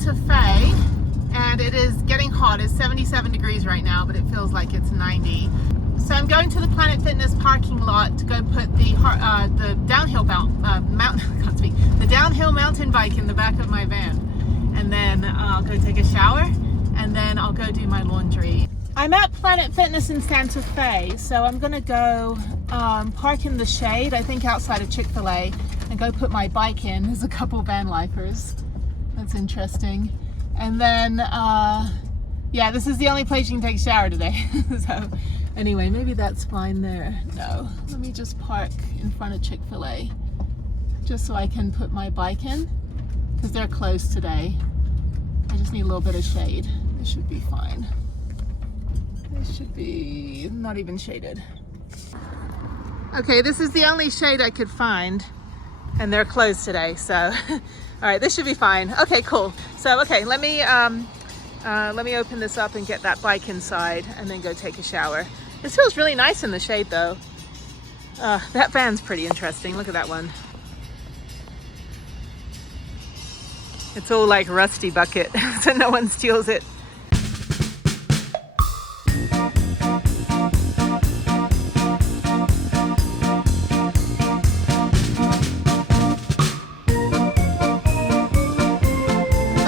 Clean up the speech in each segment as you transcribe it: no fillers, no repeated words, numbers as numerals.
Santa Fe, and it is getting hot. It's 77 degrees right now, but it feels like it's 90. So I'm going to the Planet Fitness parking lot to go put the downhill the downhill mountain bike in the back of my van, and then I'll go take a shower, and then I'll go do my laundry. I'm at Planet Fitness in Santa Fe, so I'm gonna go park in the shade, I think outside of Chick-fil-A, and go put my bike in. There's a couple Vanlifers. That's interesting. And then, yeah, this is the only place you can take a shower today. So anyway, maybe that's fine there. No, let me just park in front of Chick-fil-A just so I can put my bike in, because they're closed today. I just need a little bit of shade. This should be fine. It should be not even shaded. Okay, this is the only shade I could find, and they're closed today, so all right, this should be fine. Okay, cool. So okay, let me open this up and get that bike inside, and then go take a shower. This feels really nice in the shade though. That van's pretty interesting. Look at that one. It's all like rusty bucket, so no one steals it.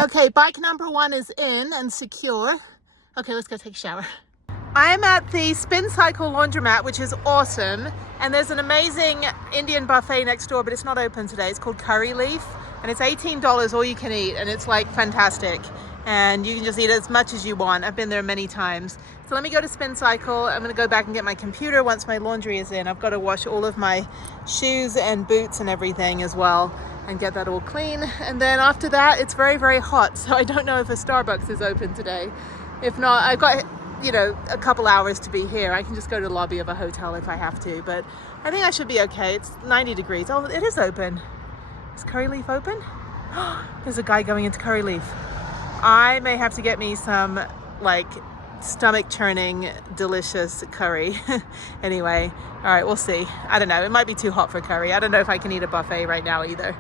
Okay, bike number 1 is in and secure. Okay, let's go take a shower. I'm at the Spin Cycle laundromat, which is awesome. And there's an amazing Indian buffet next door, but it's not open today. It's called Curry Leaf, and it's $18 all you can eat, and it's like fantastic. And you can just eat as much as you want. I've been there many times. So let me go to Spin Cycle. I'm gonna go back and get my computer once my laundry is in. I've got to wash all of my shoes and boots and everything as well, and get that all clean. And then after that, it's very, very hot. So I don't know if a Starbucks is open today. If not, I've got, you know, a couple hours to be here. I can just go to the lobby of a hotel if I have to, but I think I should be okay. It's 90 degrees. Oh, it is open. Is Curry Leaf open? There's a guy going into Curry Leaf. I may have to get me some like stomach churning, delicious curry. Anyway, all right, we'll see. I don't know. It might be too hot for curry. I don't know if I can eat a buffet right now either.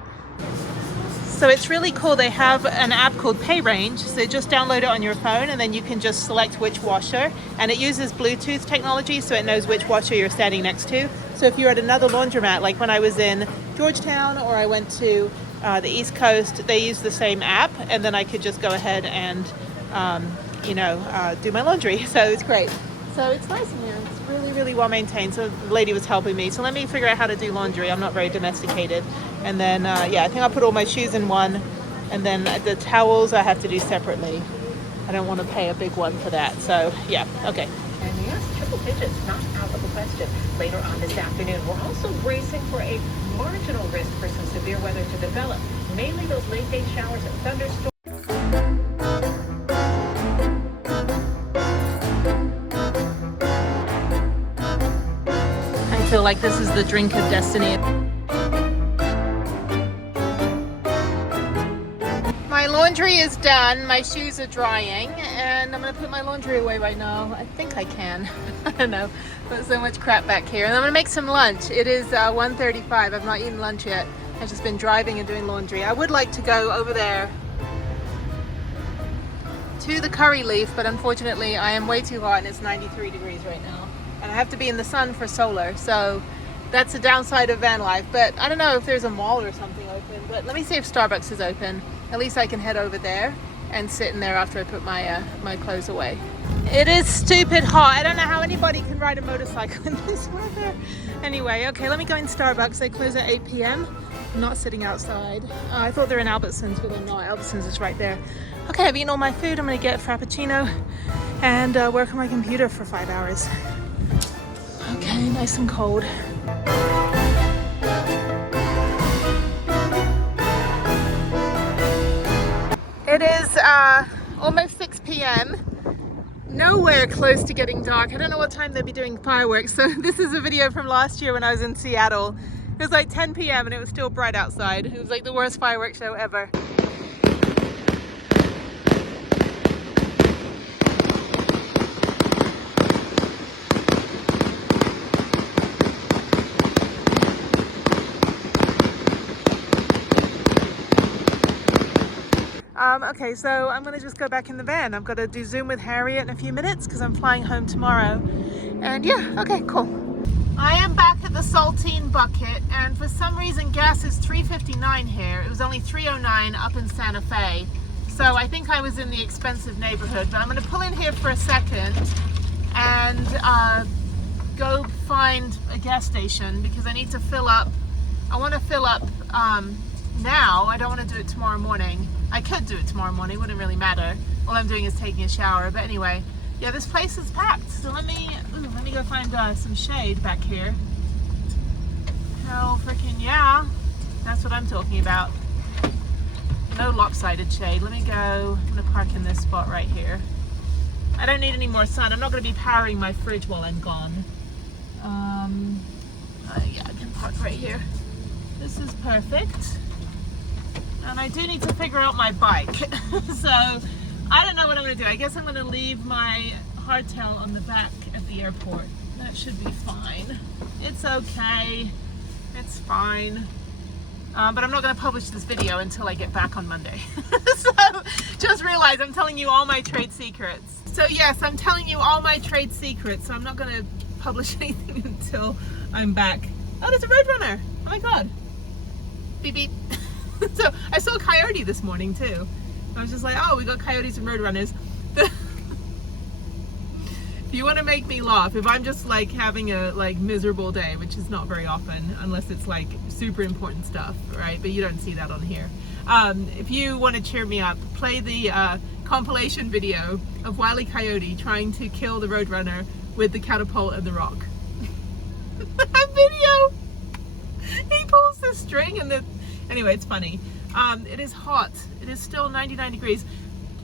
So it's really cool. They have an app called Pay Range. So just download it on your phone, and then you can just select which washer. And it uses Bluetooth technology, so it knows which washer you're standing next to. So if you're at another laundromat, like when I was in Georgetown or I went to the East Coast, they use the same app, and then I could just go ahead and do my laundry. So it's great. So it's nice in here. It's really, really well maintained. So the lady was helping me. So let me figure out how to do laundry. I'm not very domesticated. And then, yeah, I think I'll put all my shoes in one. And then the towels I have to do separately. I don't want to pay a big one for that. So, yeah, okay. And yes, triple digits, not out of the question. Later on this afternoon, we're also bracing for a marginal risk for some severe weather to develop. Mainly those late day showers and thunderstorms. I feel like this is the drink of destiny. My laundry is done. My shoes are drying, and I'm gonna put my laundry away right now. I think I can. I don't know. There's so much crap back here. And I'm gonna make some lunch. It is 1:35. I've not eaten lunch yet. I've just been driving and doing laundry. I would like to go over there to the Curry Leaf, but unfortunately I am way too hot, and it's 93 degrees right now. And I have to be in the sun for solar, so that's the downside of Vanlife. But I don't know if there's a mall or something open, but let me see if Starbucks is open. At least I can head over there and sit in there after I put my my clothes away. It is stupid hot. I don't know how anybody can ride a motorcycle in this weather. Anyway, okay, let me go in Starbucks. They close at 8 p.m. I'm not sitting outside. I thought they're in Albertsons, but they're not. Albertsons is right there. Okay, I've eaten all my food. I'm gonna get a Frappuccino and work on my computer for 5 hours. Okay, nice and cold. It is almost 6 p.m. Nowhere close to getting dark. I don't know what time they'll be doing fireworks. So this is a video from last year when I was in Seattle. It was like 10 p.m. and it was still bright outside. It was like the worst fireworks show ever. Okay, so I'm gonna just go back in the van. I've got to do Zoom with Harriet in a few minutes because I'm flying home tomorrow. And yeah, okay, cool. I am back at the saltine bucket, and for some reason gas is $3.59 here. It was only $3.09 up in Santa Fe. So I think I was in the expensive neighborhood, but I'm gonna pull in here for a second and go find a gas station because I need to fill up. I want to fill up now. I don't want to do it tomorrow morning. I could do it tomorrow morning, wouldn't really matter. All I'm doing is taking a shower. But anyway, yeah, this place is packed. So let me go find some shade back here. Hell freaking yeah. That's what I'm talking about. No lopsided shade. Let me go. I'm gonna park in this spot right here. I don't need any more sun. I'm not gonna be powering my fridge while I'm gone. Yeah, I can park right here. This is perfect. And I do need to figure out my bike. So I don't know what I'm gonna do. I guess I'm gonna leave my hardtail on the back at the airport. That should be fine. It's okay. It's fine. But I'm not gonna publish this video until I get back on Monday. So just realize I'm telling you all my trade secrets. So yes, I'm telling you all my trade secrets. So I'm not gonna publish anything until I'm back. Oh, there's a roadrunner. Oh my God. Beep beep. So I saw a coyote this morning too. I was just like, oh, we got coyotes and roadrunners. If you want to make me laugh, if I'm just like having a miserable day, which is not very often, unless it's like super important stuff, right? But you don't see that on here. If you want to cheer me up, play the compilation video of Wile E. Coyote trying to kill the roadrunner with the catapult and the rock. That video. He pulls the string and the. Anyway, it's funny. It is hot. It is still 99 degrees.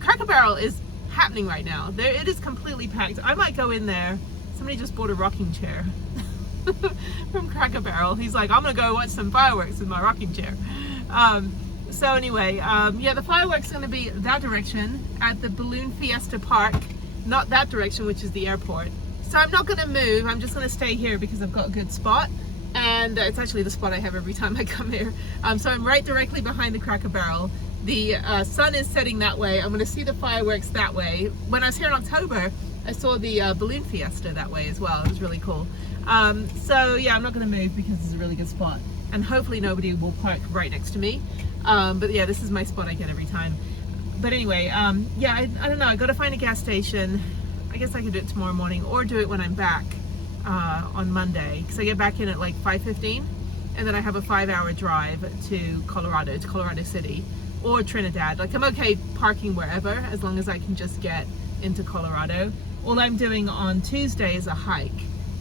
Cracker Barrel is happening right now. It is completely packed. I might go in there. Somebody just bought a rocking chair from Cracker Barrel. He's like, I'm gonna go watch some fireworks with my rocking chair. So anyway, yeah, the fireworks are gonna be that direction at the Balloon Fiesta Park, not that direction, which is the airport. So I'm not gonna move. I'm just gonna stay here because I've got a good spot. And it's actually the spot I have every time I come here. So I'm right directly behind the Cracker Barrel. The sun is setting that way. I'm going to see the fireworks that way. When I was here in October, I saw the Balloon Fiesta that way as well. It was really cool. So yeah, I'm not going to move because it's a really good spot. And hopefully nobody will park right next to me. But yeah, this is my spot I get every time. But anyway, yeah, I don't know. I got to find a gas station. I guess I could do it tomorrow morning or do it when I'm back. On Monday, because I get back in at like 5:15 and then I have a 5-hour drive to Colorado City or Trinidad. Like I'm okay parking wherever as long as I can just get into Colorado. All I'm doing on Tuesday is a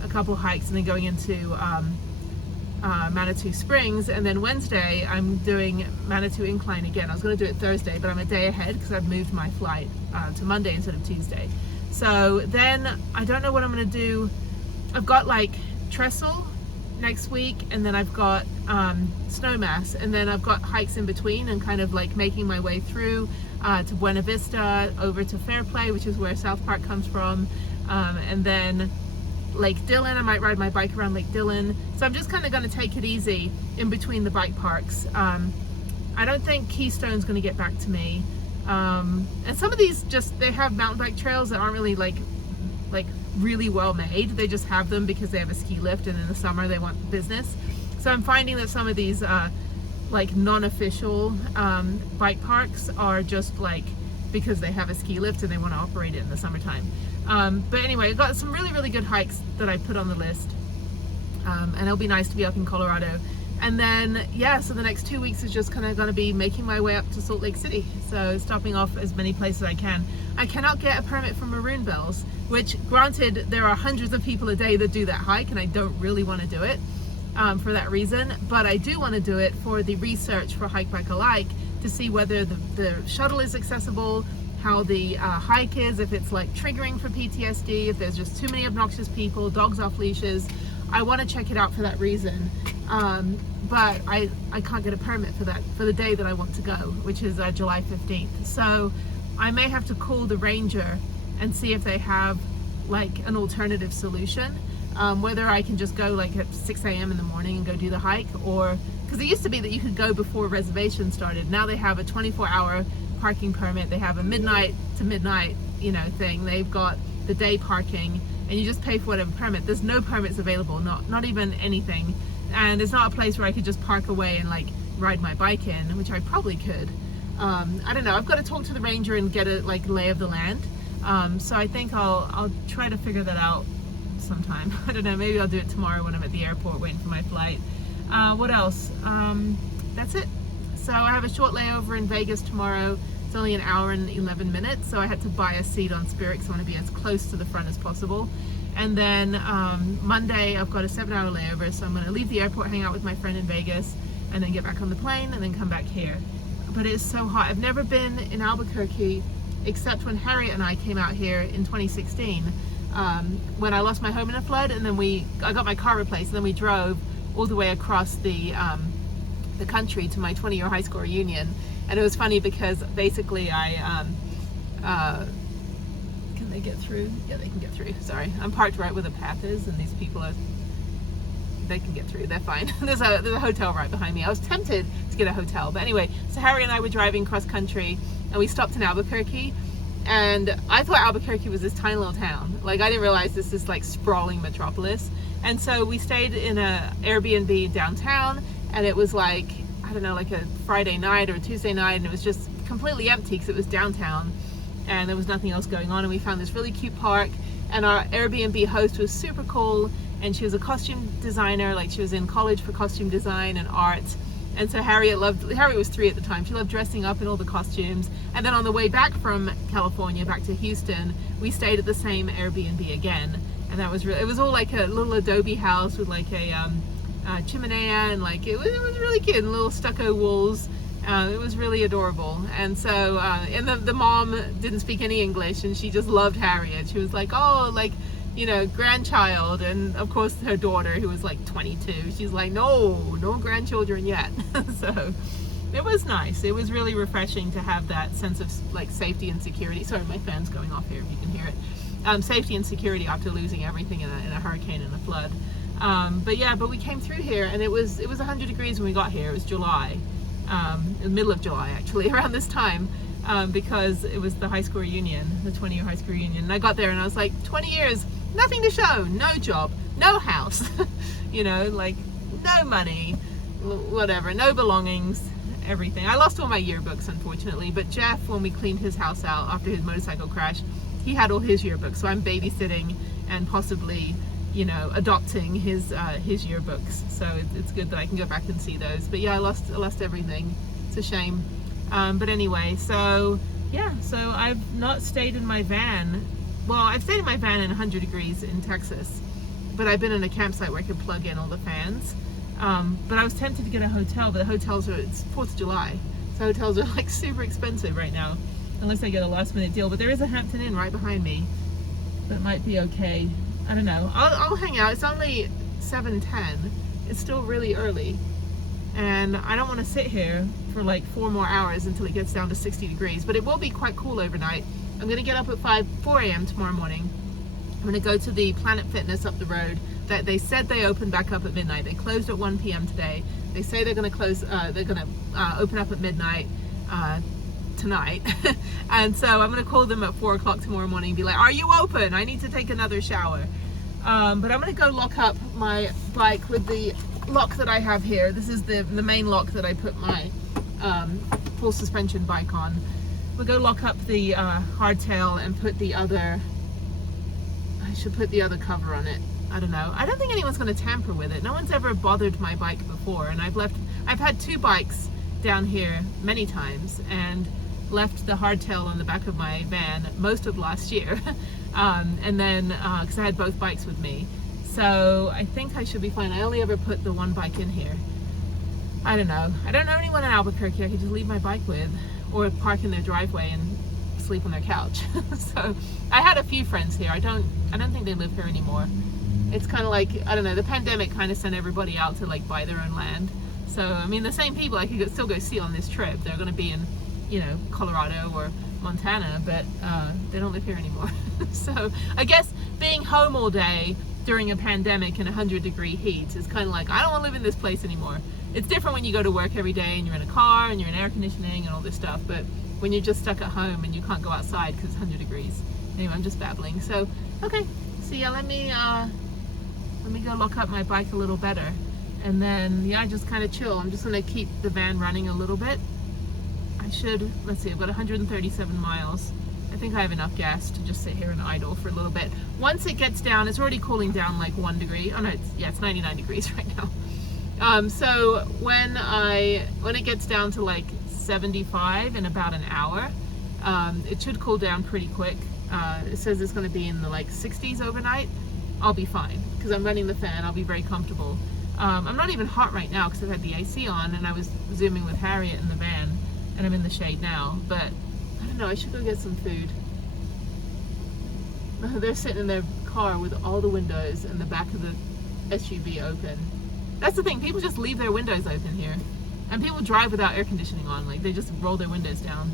couple hikes, and then going into Manitou Springs, and then Wednesday I'm doing Manitou Incline again. I was going to do it Thursday, but I'm a day ahead because I've moved my flight to Monday instead of Tuesday. So then I don't know what I'm going to do. I've got like Trestle next week, and then I've got Snowmass, and then I've got hikes in between, and kind of like making my way through to Buena Vista, over to Fairplay, which is where South Park comes from, and then Lake Dillon. I might ride my bike around Lake Dillon. So I'm just kind of going to take it easy in between the bike parks. I don't think Keystone's going to get back to me, and some of these they have mountain bike trails that aren't really like really well made. They just have them because they have a ski lift, and in the summer they want business. So I'm finding that some of these like non-official bike parks are just like because they have a ski lift and they want to operate it in the summertime. But anyway, I've got some really good hikes that I put on the list, and it'll be nice to be up in Colorado. And then yeah, so the next 2 weeks is just kind of going to be making my way up to Salt Lake City, so stopping off as many places as I can. I cannot get a permit for Maroon Bells, which granted there are hundreds of people a day that do that hike, and I don't really want to do it for that reason, but I do want to do it for the research for Hike Bike Alike to see whether the shuttle is accessible, how the hike is, if it's like triggering for PTSD, if there's just too many obnoxious people, dogs off leashes. I want to check it out for that reason, but I can't get a permit for that for the day that I want to go, which is July 15th. So I may have to call the ranger and see if they have like an alternative solution, whether I can just go like at 6 a.m. in the morning and go do the hike, or because it used to be that you could go before reservation started. Now they have a 24-hour parking permit. They have a midnight to midnight, you know, thing. They've got the day parking, and you just pay for whatever permit. There's no permits available, not even anything. And it's not a place where I could just park away and like ride my bike in, which I probably could. I don't know. I've got to talk to the ranger and get a like lay of the land. So I think I'll try to figure that out sometime. I don't know, maybe I'll do it tomorrow when I'm at the airport waiting for my flight. What else? That's it. So I have a short layover in Vegas tomorrow. It's only an hour and 11 minutes, so I had to buy a seat on Spirit because I want to be as close to the front as possible. And then Monday I've got a 7-hour layover, so I'm going to leave the airport, hang out with my friend in Vegas, and then get back on the plane and then come back here. But it's so hot. I've never been in Albuquerque except when Harriet and I came out here in 2016, when I lost my home in a flood, and then I got my car replaced, and then we drove all the way across the country to my 20-year high school reunion. And it was funny because basically can they get through? Yeah, they can get through. Sorry, I'm parked right where the path is, and these people they can get through. They're fine. There's a hotel right behind me. I was tempted to get a hotel, but anyway, so Harry and I were driving cross country, and we stopped in Albuquerque, and I thought Albuquerque was this tiny little town. Like, I didn't realize this is like sprawling metropolis. And so we stayed in a Airbnb downtown, and it was like, I don't know, like a Friday night or a Tuesday night, and it was just completely empty because it was downtown and there was nothing else going on. And we found this really cute park, and our Airbnb host was super cool, and she was a costume designer. Like, she was in college for costume design and art. And so Harriet was 3 at the time. She loved dressing up in all the costumes. And then on the way back from California, back to Houston, we stayed at the same Airbnb again. And that was really, it was all like a little Adobe house with like a chimenea, and like it was really cute, and little stucco walls. It was really adorable. And so and the mom didn't speak any English, and she just loved Harriet. She was like, oh, like, you know, grandchild. And of course her daughter, who was like 22, she's like, no grandchildren yet. So it was nice. It was really refreshing to have that sense of like safety and security. Sorry, my fan's going off here if you can hear it. Safety and security after losing everything in a hurricane and a flood. But we came through here, and it was 100 degrees when we got here. It was July, in the middle of July actually, around this time, because it was the high school reunion, the 20-year high school reunion. And I got there and I was like, 20 years, nothing to show, no job, no house, you know, like no money, whatever, no belongings, everything. I lost all my yearbooks, unfortunately, but Jeff, when we cleaned his house out after his motorcycle crash, he had all his yearbooks, so I'm babysitting and possibly, you know, adopting his yearbooks. So it's good that I can go back and see those. But yeah, I lost everything. It's a shame. But anyway, so yeah, so I've not stayed in my van. Well, I've stayed in my van in 100 degrees in Texas, but I've been in a campsite where I could plug in all the fans. But I was tempted to get a hotel, but the hotels it's 4th of July, so hotels are like super expensive right now, unless I get a last minute deal. But there is a Hampton Inn right behind me that might be okay. I don't know. I'll hang out. It's only 7:10. It's still really early, and I don't want to sit here for like 4 more hours until it gets down to 60 degrees. But it will be quite cool overnight. I'm going to get up at 4 a.m. tomorrow morning. I'm going to go to the Planet Fitness up the road. That they said they opened back up at midnight. They closed at 1 p.m. today. They say they're going to close. They're going to open up at midnight tonight. And so I'm going to call them at 4 o'clock tomorrow morning and be like, are you open? I need to take another shower. But I'm going to go lock up my bike with the lock that I have here. This is the main lock that I put my full suspension bike on. We'll go lock up the hardtail and put the other, I should put the other cover on it. I don't know. I don't think anyone's going to tamper with it. No one's ever bothered my bike before, and I've had 2 bikes down here many times and left the hardtail on the back of my van most of last year. And then because I had both bikes with me, so I think I should be fine. I only ever put the 1 bike in here. I don't know anyone in Albuquerque I could just leave my bike with, or park in their driveway and sleep on their couch. So I had a few friends here. I don't think they live here anymore. It's kind of like, I don't know, the pandemic kind of sent everybody out to like buy their own land. So I mean, the same people I could still go see on this trip, they're going to be in, you know, Colorado or Montana, but they don't live here anymore. So I guess being home all day during a pandemic in 100-degree heat is kind of like, I don't want to live in this place anymore. it's different when you go to work every day and you're in a car and you're in air conditioning and all this stuff, but when you're just stuck at home and you can't go outside because it's 100 degrees. Anyway, I'm just babbling. So, okay, so yeah, let me go lock up my bike a little better, and then yeah, just kind of chill. I'm just gonna keep the van running a little bit. I should, let's see, I've got 137 miles. I think I have enough gas to just sit here and idle for a little bit. Once it gets down, it's already cooling down like 1 degree. Oh no, it's 99 degrees right now. So when it gets down to like 75 in about an hour, it should cool down pretty quick. It says it's going to be in the like 60s overnight. I'll be fine because I'm running the fan. I'll be very comfortable. I'm not even hot right now because I've had the AC on and I was zooming with Harriet in the van, and I'm in the shade now, but I don't know, I should go get some food. They're sitting in their car with all the windows and the back of the SUV open. That's the thing, people just leave their windows open here. And people drive without air conditioning on, like they just roll their windows down.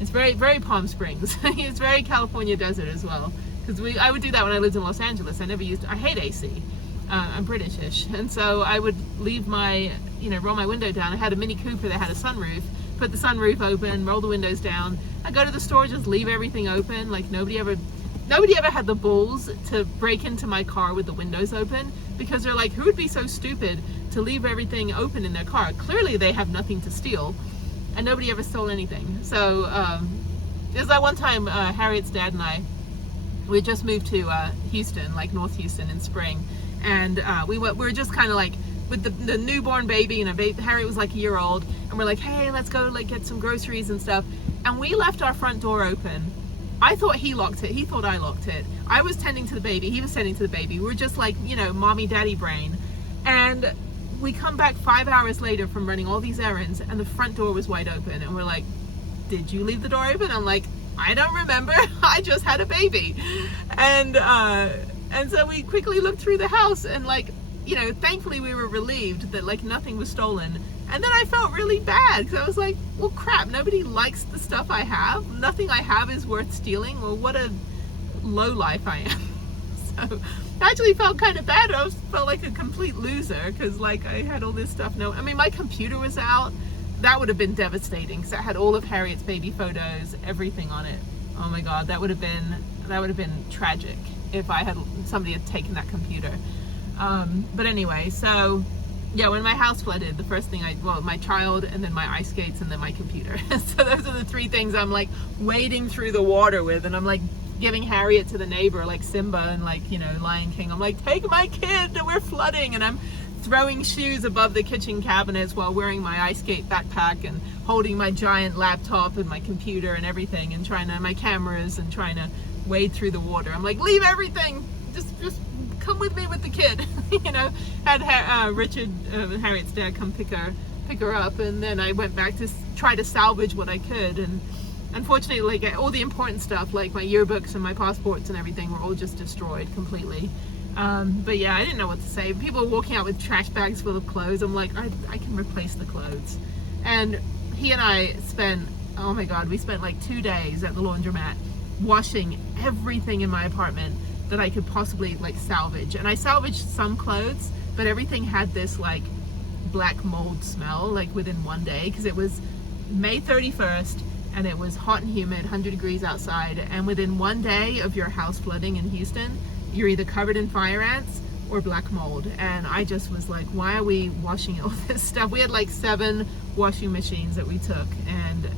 It's very, very Palm Springs. It's very California desert as well. Because I would do that when I lived in Los Angeles. I hate AC. I'm British-ish. And so I would leave roll my window down. I had a Mini Cooper that had a sunroof. Put the sunroof open, roll the windows down. I go to the store, just leave everything open. Like nobody ever had the balls to break into my car with the windows open, because they're like, who would be so stupid to leave everything open in their car? Clearly they have nothing to steal, and nobody ever stole anything. So there's that one time Harriet's dad and I, we had just moved to Houston, like North Houston in spring, and we were just kind of like with the newborn baby, and Harriet was like a year old, and we're like, hey, let's go like get some groceries and stuff, and we left our front door open. I thought he locked it, he thought I locked it. I was tending to the baby, he was tending to the baby. We were just like, mommy daddy brain. And we come back 5 hours later from running all these errands, and the front door was wide open, and we're like, did you leave the door open? I'm like, I don't remember, I just had a baby. And so we quickly looked through the house, and like, thankfully we were relieved that like nothing was stolen. And then I felt really bad because I was like, well crap, nobody likes the stuff I have. Nothing I have is worth stealing. Well, what a low life I am. So I actually felt kind of bad. I felt like a complete loser because like I had all this stuff. I mean, my computer was out. That would have been devastating because I had all of Harriet's baby photos, everything on it. Oh my God, that would have been tragic if somebody had taken that computer. But anyway, so yeah, when my house flooded, the first thing my child, and then my ice skates, and then my computer. So those are the three things I'm like wading through the water with, and I'm like giving Harriet to the neighbor like Simba and like, Lion King. I'm like, take my kid, we're flooding, and I'm throwing shoes above the kitchen cabinets while wearing my ice skate backpack and holding my giant laptop and my computer and everything, and my cameras, and trying to wade through the water. I'm like, leave everything, just come with me with the kid. Had Richard, Harriet's dad, come pick her up, and then I went back to try to salvage what I could, and unfortunately like all the important stuff like my yearbooks and my passports and everything were all just destroyed completely. But yeah, I didn't know what to say. People were walking out with trash bags full of clothes. I'm like, I can replace the clothes. And he and I spent, oh my God, we spent like 2 days at the laundromat washing everything in my apartment that I could possibly like salvage. And I salvaged some clothes, but everything had this like black mold smell like within 1 day, because it was May 31st and it was hot and humid, 100 degrees outside, and within 1 day of your house flooding in Houston, you're either covered in fire ants or black mold. And I just was like, why are we washing all this stuff? We had like 7 washing machines that we took, and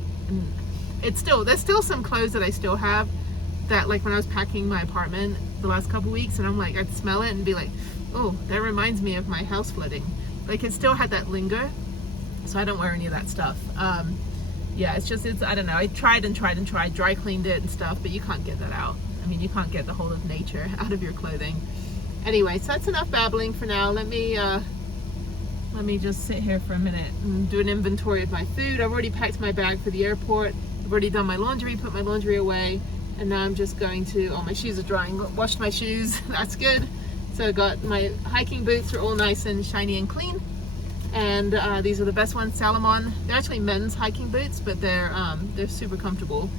there's still some clothes that I still have that like when I was packing my apartment the last couple weeks, and I'm like, I'd smell it and be like, oh, that reminds me of my house flooding. Like it still had that linger, so I don't wear any of that stuff. Yeah, it's I don't know, I tried, dry cleaned it and stuff, but you can't get that out. I mean, you can't get the whole of nature out of your clothing. Anyway, so that's enough babbling for now. Let me just sit here for a minute and do an inventory of my food. I've already packed my bag for the airport. I've already done my laundry, put my laundry away, and now I'm just going to, my shoes are drying, washed my shoes, that's good. So I got my hiking boots are all nice and shiny and clean. And these are the best ones, Salomon. They're actually men's hiking boots, but they're super comfortable.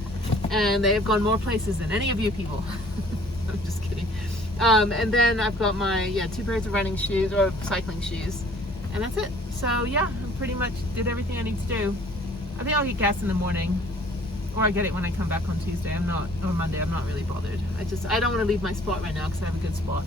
And they have gone more places than any of you people. I'm just kidding. And then I've got my 2 pairs of running shoes or cycling shoes, and that's it. So yeah, I'm pretty much did everything I need to do. I think I'll get gas in the morning, or I get it when I come back on Tuesday. Or Monday. I'm not really bothered. I don't want to leave my spot right now because I have a good spot.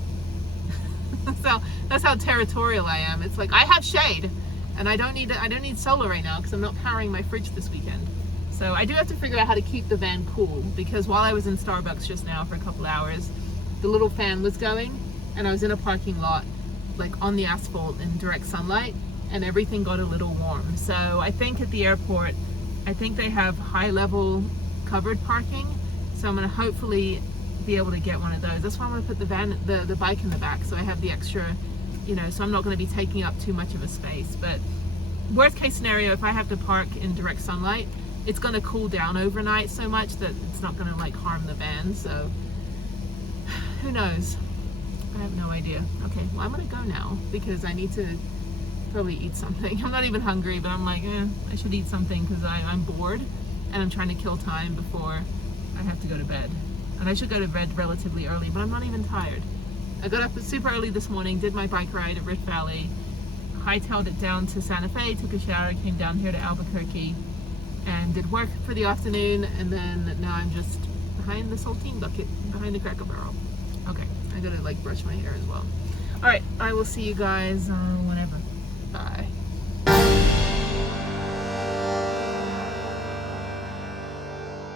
So that's how territorial I am. It's like I have shade, and I don't need solar right now because I'm not powering my fridge this weekend. So I do have to figure out how to keep the van cool, because while I was in Starbucks just now for a couple hours, the little fan was going, and I was in a parking lot, like on the asphalt in direct sunlight, and everything got a little warm. So I think at the airport, I think they have high level covered parking. So I'm gonna hopefully be able to get one of those. That's why I'm gonna put the bike in the back, so I have the extra, you know, so I'm not gonna be taking up too much of a space. But worst case scenario, if I have to park in direct sunlight, it's gonna cool down overnight so much that it's not gonna like harm the van. So who knows? I have no idea. Okay, well I'm gonna go now because I need to probably eat something. I'm not even hungry, but I'm like, I should eat something because I'm bored and I'm trying to kill time before I have to go to bed. And I should go to bed relatively early, but I'm not even tired. I got up super early this morning, did my bike ride at Rift Valley, hightailed it down to Santa Fe, took a shower, came down here to Albuquerque, and did work for the afternoon, and then now I'm just behind the saltine bucket, behind the Cracker Barrel. Okay, I gotta like brush my hair as well. All right, I will see you guys whenever. Bye.